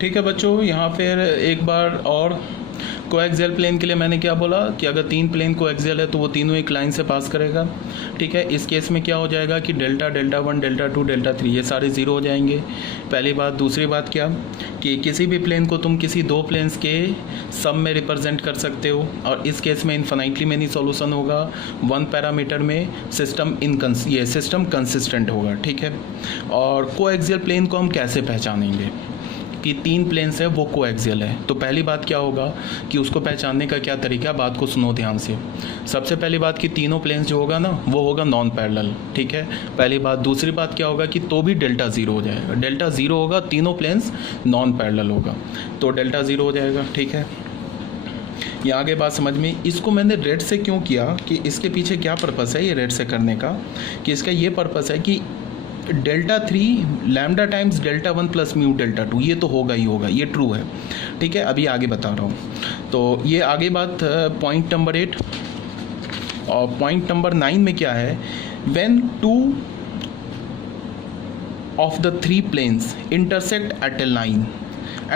ठीक है बच्चों, यहाँ फिर एक बार और कोएक्सियल प्लेन के लिए मैंने क्या बोला कि अगर तीन प्लेन कोएक्सियल है तो वो तीनों एक लाइन से पास करेगा। ठीक है, इस केस में क्या हो जाएगा कि delta, delta one, delta two, delta three ये सारे ज़ीरो हो जाएंगे। पहली बात। दूसरी बात क्या कि किसी भी प्लेन को तुम किसी दो प्लेन्स के सम में रिप्रेजेंट कर सकते हो, और इस केस में इन्फिनाइटली मेनी सॉल्यूशन होगा। वन पैरामीटर में सिस्टम कंसिस्टेंट होगा। ठीक है, और कोएक्सियल प्लेन को हम कैसे पहचानेंगे कि तीन प्लेन्स है वो कोएक्सियल है? तो पहली बात क्या होगा कि उसको पहचानने का क्या तरीका, बात को सुनो ध्यान से। सबसे पहली बात कि तीनों प्लेन्स जो होगा ना वो होगा नॉन पैरेलल। ठीक है, पहली बात। दूसरी बात क्या होगा कि तो भी डेल्टा ज़ीरो हो जाएगा। डेल्टा ज़ीरो होगा, तीनों प्लेन्स नॉन पैरेलल होगा तो डेल्टा ज़ीरो हो जाएगा। ठीक है, ये आगे बात समझ में। इसको मैंने रेड से क्यों किया कि इसके पीछे क्या पर्पस है ये रेड से करने का, कि इसका ये पर्पस है कि delta three lambda times delta one plus mu delta two ये तो होगा ही होगा, ये ट्रू है। ठीक है, अभी आगे बता रहा हूँ। तो ये आगे बात पॉइंट नंबर 8 और पॉइंट नंबर 9 में क्या है, when two of the three planes intersect at a line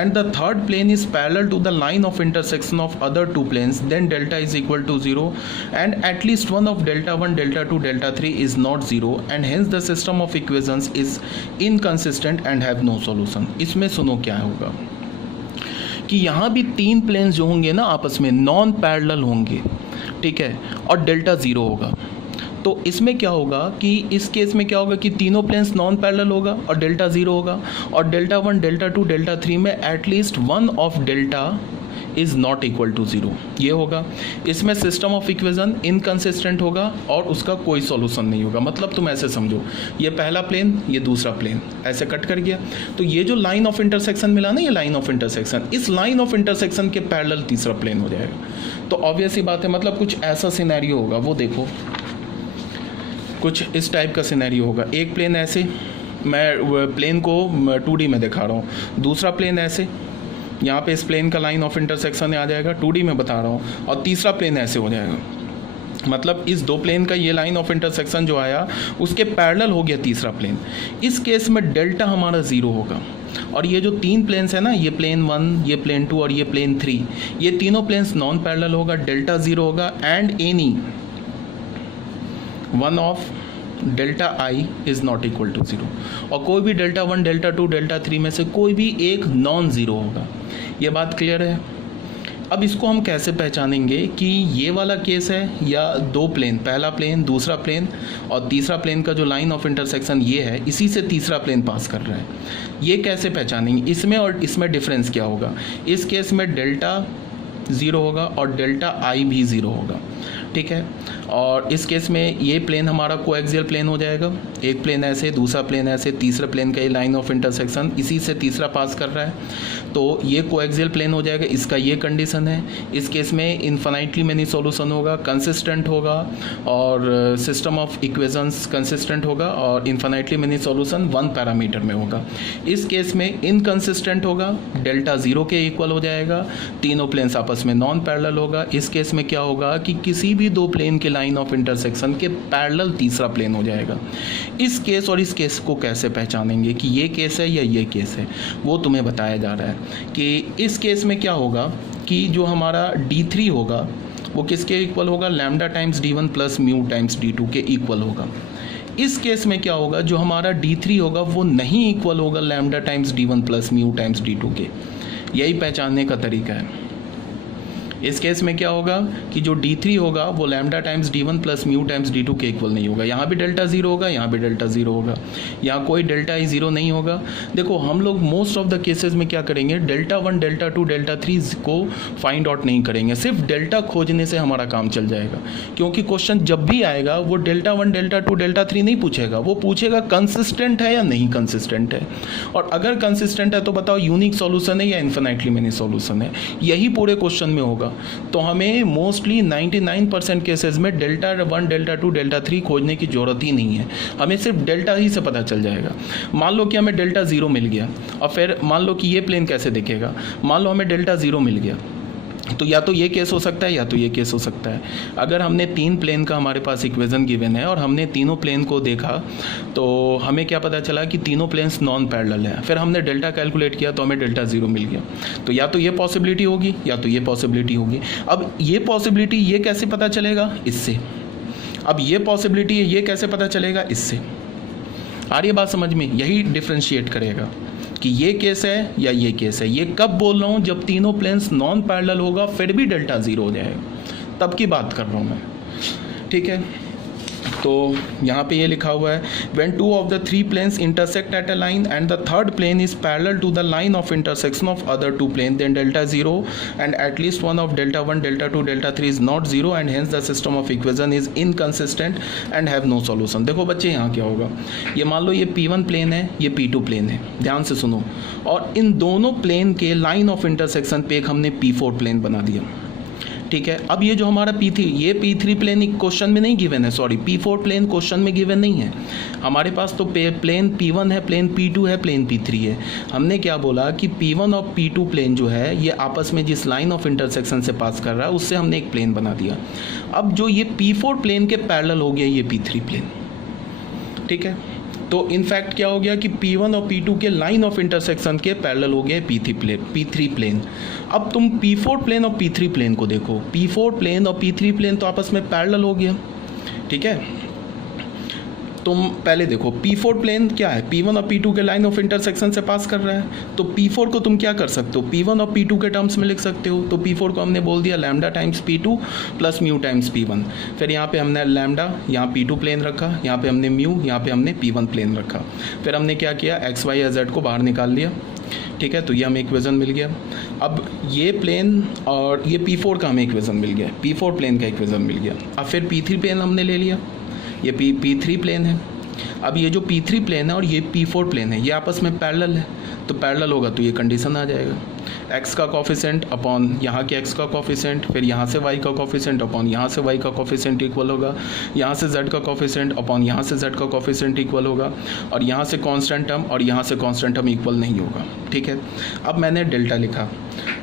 and the third plane is parallel to the line of intersection of other two planes, then delta is equal to 0 and at least one of delta 1, delta 2, delta 3 is not 0 and hence the system of equations is inconsistent and have no solution। इसमें सुनो क्या होगा कि यहाँ भी तीन planes जो होंगे ना आपस में नॉन पैरेलल होंगे। ठीक है, और डेल्टा ज़ीरो होगा। तो इसमें क्या होगा कि इस केस में क्या होगा कि तीनों प्लेन्स नॉन पैरेलल होगा और डेल्टा ज़ीरो होगा, और delta one, delta two, delta three में at least one of delta is not equal to zero ये होगा। इसमें सिस्टम ऑफ इक्वेशन इनकंसिस्टेंट होगा और उसका कोई सॉल्यूशन नहीं होगा। मतलब तुम ऐसे समझो, ये पहला प्लेन, ये दूसरा प्लेन ऐसे कट कर गया, तो ये जो लाइन ऑफ इंटरसेक्शन मिला ना, ये लाइन ऑफ इंटरसेक्शन, इस लाइन ऑफ इंटरसेक्शन के पैरेलल तीसरा प्लेन हो जाएगा। तो ऑब्वियस ही बात है, मतलब कुछ ऐसा सिनेरियो होगा, वो देखो कुछ इस टाइप का सिनेरियो होगा। एक प्लेन ऐसे, मैं प्लेन को 2D में दिखा रहा हूँ, दूसरा प्लेन ऐसे, यहाँ पे इस प्लेन का लाइन ऑफ इंटरसेक्शन आ जाएगा, 2D में बता रहा हूँ, और तीसरा प्लेन ऐसे हो जाएगा। मतलब इस दो प्लेन का ये लाइन ऑफ इंटरसेक्शन जो आया उसके पैरेलल हो गया तीसरा प्लेन। इस केस में डेल्टा हमारा ज़ीरो होगा, और ये जो तीन प्लेन्स है ना, ये प्लेन 1, ये प्लेन 2 और ये प्लेन 3, ये तीनों प्लेन्स नॉन पैरेलल होगा, डेल्टा ज़ीरो होगा and any one of delta i is not equal to zero, और कोई भी delta one, delta two, delta three में से कोई भी एक नॉन ज़ीरो होगा। ये बात क्लियर है? अब इसको हम कैसे पहचानेंगे कि ये वाला केस है या दो प्लेन, पहला प्लेन, दूसरा प्लेन और तीसरा प्लेन का जो लाइन ऑफ इंटरसेक्शन ये है, इसी से तीसरा प्लेन पास कर रहा है, ये कैसे पहचानेंगे? इसमें और इसमें डिफरेंस क्या होगा? इस केस में डेल्टा ज़ीरो होगा और डेल्टा आई भी ज़ीरो होगा। ठीक है, और इस केस में ये प्लेन हमारा कोएक्सियल प्लेन हो जाएगा। एक प्लेन ऐसे, दूसरा प्लेन ऐसे, तीसरे प्लेन का ये लाइन ऑफ इंटरसेक्शन इसी से तीसरा पास कर रहा है, तो ये कोएक्सियल प्लेन हो जाएगा। इसका ये कंडीशन है। इस केस में इन्फिनाइटली मेनी सॉल्यूशन होगा, कंसिस्टेंट होगा, और सिस्टम ऑफ इक्वेशंस कंसिस्टेंट होगा, और infinitely many solution one parameter में होगा। इस केस में इनकंसिस्टेंट होगा, डेल्टा ज़ीरो के इक्वल हो जाएगा, तीनों प्लेन्स आपस में नॉन पैरेलल होगा। इस केस में क्या होगा कि किसी भी दो प्लेन के लाइन ऑफ इंटरसेक्शन के पैरेलल तीसरा प्लेन हो जाएगा। इस केस और इस केस को कैसे पहचानेंगे कि ये केस है या ये केस है, वो तुम्हें बताया जा रहा है कि इस केस में क्या होगा कि जो हमारा D3 होगा वो किसके इक्वल होगा? Lambda times D1 plus mu times D2 के इक्वल होगा। इस केस में क्या होगा, जो हमारा D3 होगा वो नहीं इक्वल होगा lambda times D1 plus mu times D2 के। यही पहचानने का तरीका है। इस केस में क्या होगा कि जो D3 होगा वो lambda times D1 plus mu times D2 के इक्वल नहीं होगा। यहाँ भी डेल्टा ज़ीरो होगा, यहाँ भी डेल्टा ज़ीरो होगा, यहाँ कोई डेल्टा ही ज़ीरो नहीं होगा। देखो हम लोग मोस्ट ऑफ द केसेस में क्या करेंगे, डेल्टा 1, डेल्टा 2, डेल्टा 3 को फाइंड आउट नहीं करेंगे, सिर्फ डेल्टा खोजने से हमारा काम चल जाएगा। क्योंकि क्वेश्चन जब भी आएगा वो डेल्टा 1, डेल्टा 2, डेल्टा 3 नहीं पूछेगा, वो पूछेगा कंसिस्टेंट है या नहीं कंसिस्टेंट है, और अगर कंसिस्टेंट है तो बताओ यूनिक सॉल्यूशन है या इन्फिनाइटली मेनी सॉल्यूशन है। यही पूरे क्वेश्चन में होगा। तो हमें मोस्टली 99% केसेस में डेल्टा 1, डेल्टा 2, डेल्टा 3 खोजने की ज़रूरत ही नहीं है, हमें सिर्फ डेल्टा ही से पता चल जाएगा। मान लो कि हमें डेल्टा ज़ीरो मिल गया, और फिर मान लो कि ये प्लेन कैसे दिखेगा, मान लो हमें डेल्टा ज़ीरो मिल गया, तो या तो ये केस हो सकता है या तो ये केस हो सकता है। अगर हमने 3 प्लेन का हमारे पास इक्वेशन गिवन है और हमने तीनों प्लेन को देखा तो हमें क्या पता चला कि तीनों प्लेन्स नॉन पैरेलल है, फिर हमने डेल्टा कैलकुलेट किया तो हमें डेल्टा 0 मिल गया। तो या तो ये पॉसिबिलिटी होगी या तो ये पॉसिबिलिटी होगी। अब ये पॉसिबिलिटी ये कैसे पता चलेगा? इससे। अब ये पॉसिबिलिटी है ये कैसे पता चलेगा? इससे। आ रही है बात समझ में? यही डिफ्रेंशिएट करेगा कि ये केस है या ये केस है। ये कब बोल रहा हूँ? जब तीनों प्लेन्स नॉन पैरेलल होगा फिर भी डेल्टा 0 हो जाएगा, तब की बात कर रहा हूँ मैं। ठीक है, तो यहाँ पे ये लिखा हुआ है when two of the three planes intersect at a line and the third plane is parallel to the line of intersection of other two planes, then delta 0 and at least one of delta 1, delta 2, delta 3 is not 0 and hence the system of equation is inconsistent and have no solution। देखो बच्चे यहाँ क्या होगा, ये मान लो ये P1 plane है, ये P2 प्लेन है, ध्यान से सुनो, और इन दोनों प्लेन के लाइन ऑफ इंटरसेक्शन पे एक हमने P4 प्लेन बना दिया। ठीक है, अब ये जो हमारा P3, ये P3 प्लेन क्वेश्चन में नहीं गिवन है, सॉरी P4 प्लेन क्वेश्चन में गिवन नहीं है हमारे पास। तो प्लेन P1 है, प्लेन P2 है, प्लेन P3 है। हमने क्या बोला कि P1 और P2 प्लेन जो है ये आपस में जिस लाइन ऑफ इंटरसेक्शन से पास कर रहा है उससे हमने एक प्लेन बना दिया। अब जो ये P4 प्लेन के पैरेलल हो गया ये P3 प्लेन। ठीक है, तो इनफैक्ट क्या हो गया कि P1 और P2 के लाइन ऑफ इंटरसेक्शन के पैरेलल हो गए P3 प्लेन। अब तुम P4 प्लेन और P3 प्लेन को देखो, P4 प्लेन और P3 प्लेन तो आपस में पैरेलल हो गया। ठीक है, तुम पहले देखो P4 प्लेन क्या है, P1 और P2 के लाइन ऑफ इंटरसेक्शन से पास कर रहा है। तो P4 को तुम क्या कर सकते हो, P1 और P2 के टर्म्स में लिख सकते हो। तो P4 को हमने बोल दिया lambda times P2 plus mu times P1। फिर यहाँ पे हमने लैम्डा, यहाँ P2 प्लेन रखा, यहाँ पे हमने म्यू, यहाँ पे हमने P1 प्लेन रखा। फिर हमने क्या किया, एक्स वाई या जेड को बाहर निकाल लिया। ठीक है, तो ये हमें इक्वेशन मिल गया। अब ये प्लेन और ये P4 का हमें इक्वेशन मिल गया, P4 प्लेन का इक्वेशन मिल गया। अब फिर P3 प्लेन हमने ले लिया, ये P3 प्लेन है। अब ये जो P3 प्लेन है और ये P4 प्लेन है ये आपस में पैरेलल है, तो पैरेलल होगा तो ये कंडीशन आ जाएगा, x का कोफिशिएंट अपॉन यहाँ के x का कोफिशिएंट, फिर यहाँ से y का कोफिशिएंट अपॉन यहाँ से y का कोफिशिएंट इक्वल होगा, यहाँ से z का कोफिशिएंट अपॉन यहाँ से z का कोफिशिएंट इक्वल होगा, और यहाँ से कांस्टेंट टर्म और यहाँ से कांस्टेंट टर्म इक्वल नहीं होगा। ठीक है, अब मैंने डेल्टा लिखा।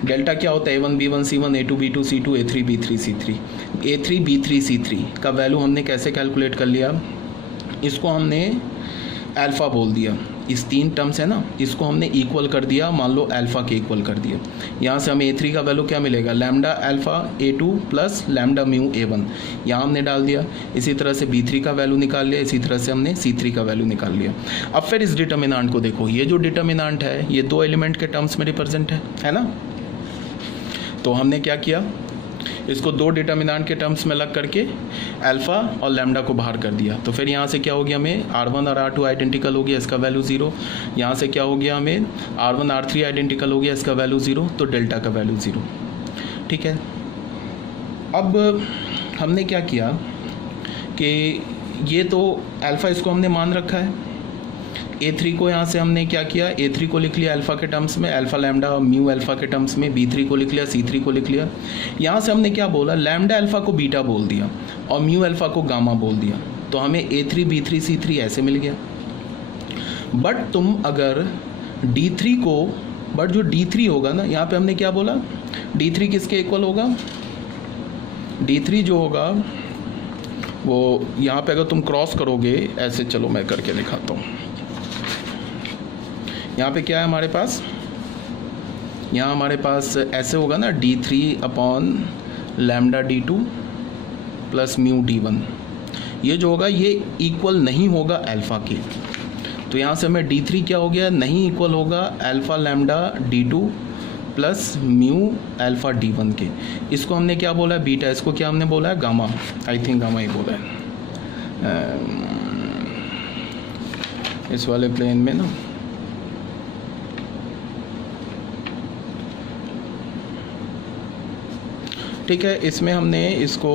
डेल्टा क्या होता है, A1 B1 C1 A2 B2 C2 A3 B3 C3। A3 B3 C3 का वैल्यू हमने कैसे कैलकुलेट कर लिया, इसको हमने अल्फ़ा बोल दिया। इस 3 टर्म्स है ना, इसको हमने इक्वल कर दिया, मान लो अल्फ़ा के इक्वल कर दिया। यहाँ से हमें A3 का वैल्यू क्या मिलेगा, lambda alpha A2 plus lambda mu A1, यहाँ हमने डाल दिया। इसी तरह से B3 का वैल्यू निकाल लिया, इसी तरह से हमने C3 का वैल्यू निकाल लिया। अब फिर इस डिटर्मिनांट को देखो, ये जो डिटर्मिनांट है ये 2 एलिमेंट के टर्म्स में रिप्रेजेंट है ना। तो हमने क्या किया, इसको 2 डिटर्मिनांट के टर्म्स में अलग करके अल्फ़ा और लैम्डा को बाहर कर दिया। तो फिर यहाँ से क्या हो गया, हमें R1 और R2 आइडेंटिकल हो गया, इसका वैल्यू 0। यहाँ से क्या हो गया, हमें R1 R3 आइडेंटिकल हो गया, इसका वैल्यू 0, तो डेल्टा का वैल्यू 0। ठीक है, अब हमने क्या किया कि ये तो अल्फ़ा इसको हमने मान रखा है, A3 को यहाँ से हमने क्या किया, A3 को लिख लिया अल्फ़ा के टर्म्स में, अल्फ़ा लैम्डा म्यू अल्फ़ा के टर्म्स में, B3 को लिख लिया, C3 को लिख लिया। यहाँ से हमने क्या बोला, लैम्डा अल्फ़ा को बीटा बोल दिया और म्यू अल्फ़ा को गामा बोल दिया। तो हमें A3 B3 C3 ऐसे मिल गया। बट तुम अगर D3 को, बट जो D3 होगा ना, यहाँ पे हमने क्या बोला, D3 किसके इक्वल होगा, D3 जो होगा वो यहाँ पे अगर तुम क्रॉस करोगे ऐसे, चलो मैं करके दिखाता हूँ। यहाँ पे क्या है हमारे पास, यहाँ हमारे पास ऐसे होगा ना, D3 upon lambda D2 plus mu D1। ये जो होगा ये इक्वल नहीं होगा अल्फ़ा के, तो यहाँ से हमें D3 क्या हो गया, नहीं इक्वल होगा alpha lambda D2 plus mu alpha D1 के। इसको हमने क्या बोला है, बीटा। इसको क्या हमने बोला है, गामा। आई थिंक गामा ही बोला है इस वाले प्लेन में ना। ठीक है, इसमें हमने इसको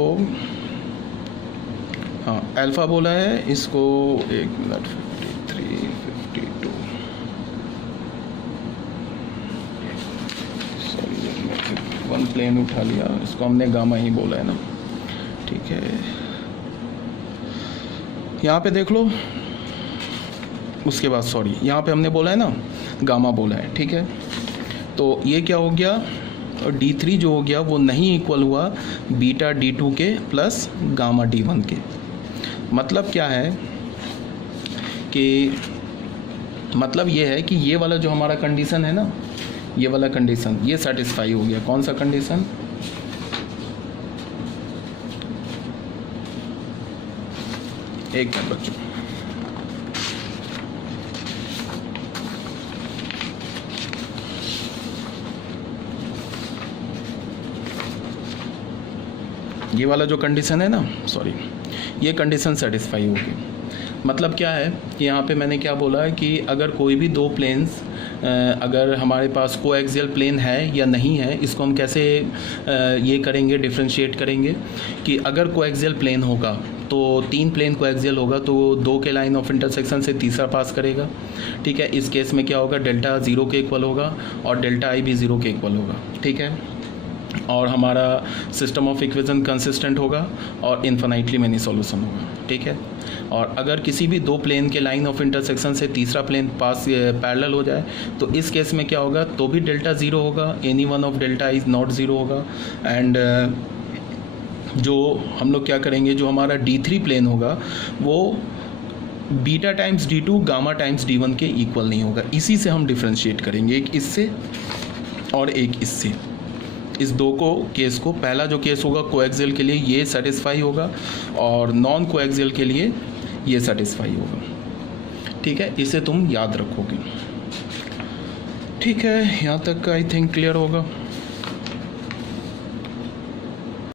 हाँ अल्फ़ा बोला है, इसको 1 मिनट 53 52 सॉरी 1 प्लेन उठा लिया, इसको हमने गामा ही बोला है ना। ठीक है, यहाँ पे देख लो, उसके बाद सॉरी यहाँ पे हमने बोला है ना गामा बोला है। ठीक है, तो ये क्या हो गया, D3 जो हो गया वो नहीं इक्वल हुआ बीटा D2 के प्लस गामा D1 के। मतलब क्या है कि मतलब ये है कि ये वाला जो हमारा कंडीशन है ना, ये वाला कंडीशन ये सेटिस्फाई हो गया। कौन सा कंडीशन? एक मिनट बच्चों, ये वाला जो कंडीशन है ना, सॉरी, ये कंडीशन सेटिस्फाई होगी। मतलब क्या है कि यहाँ पे मैंने क्या बोला है कि अगर कोई भी दो प्लेन्स अगर हमारे पास कोएक्सियल प्लेन है या नहीं है, इसको हम कैसे ये करेंगे, डिफ्रेंशिएट करेंगे कि अगर कोएक्सियल प्लेन होगा तो 3 प्लेन कोएक्सियल होगा तो 2 के लाइन ऑफ इंटरसेक्शन से तीसरा पास करेगा। ठीक है, इस केस में क्या होगा, डेल्टा 0 के इक्वल होगा और डेल्टा आई भी 0 के इक्वल होगा। ठीक है, और हमारा सिस्टम ऑफ इक्वेशन कंसिस्टेंट होगा और इन्फिनाइटली मेनी सॉल्यूशन होगा। ठीक है, और अगर किसी भी दो प्लेन के लाइन ऑफ इंटरसेक्शन से तीसरा प्लेन पास पैरेलल हो जाए तो इस केस में क्या होगा, तो भी डेल्टा 0 होगा, any one of delta is not 0 होगा। एंड जो हम लोग क्या करेंगे, जो हमारा D3 प्लेन होगा वो beta times D2 gamma times D1 के इक्वल नहीं होगा। इसी से हम डिफ्रेंशिएट करेंगे, एक इससे और एक इससे। इस दो को केस को, पहला जो केस होगा कोएक्सियल के लिए ये सेटिस्फाई होगा और नॉन कोएक्सियल के लिए ये सेटिस्फाई होगा। ठीक है, इसे तुम याद रखोगे। ठीक है, यहाँ तक आई थिंक क्लियर होगा।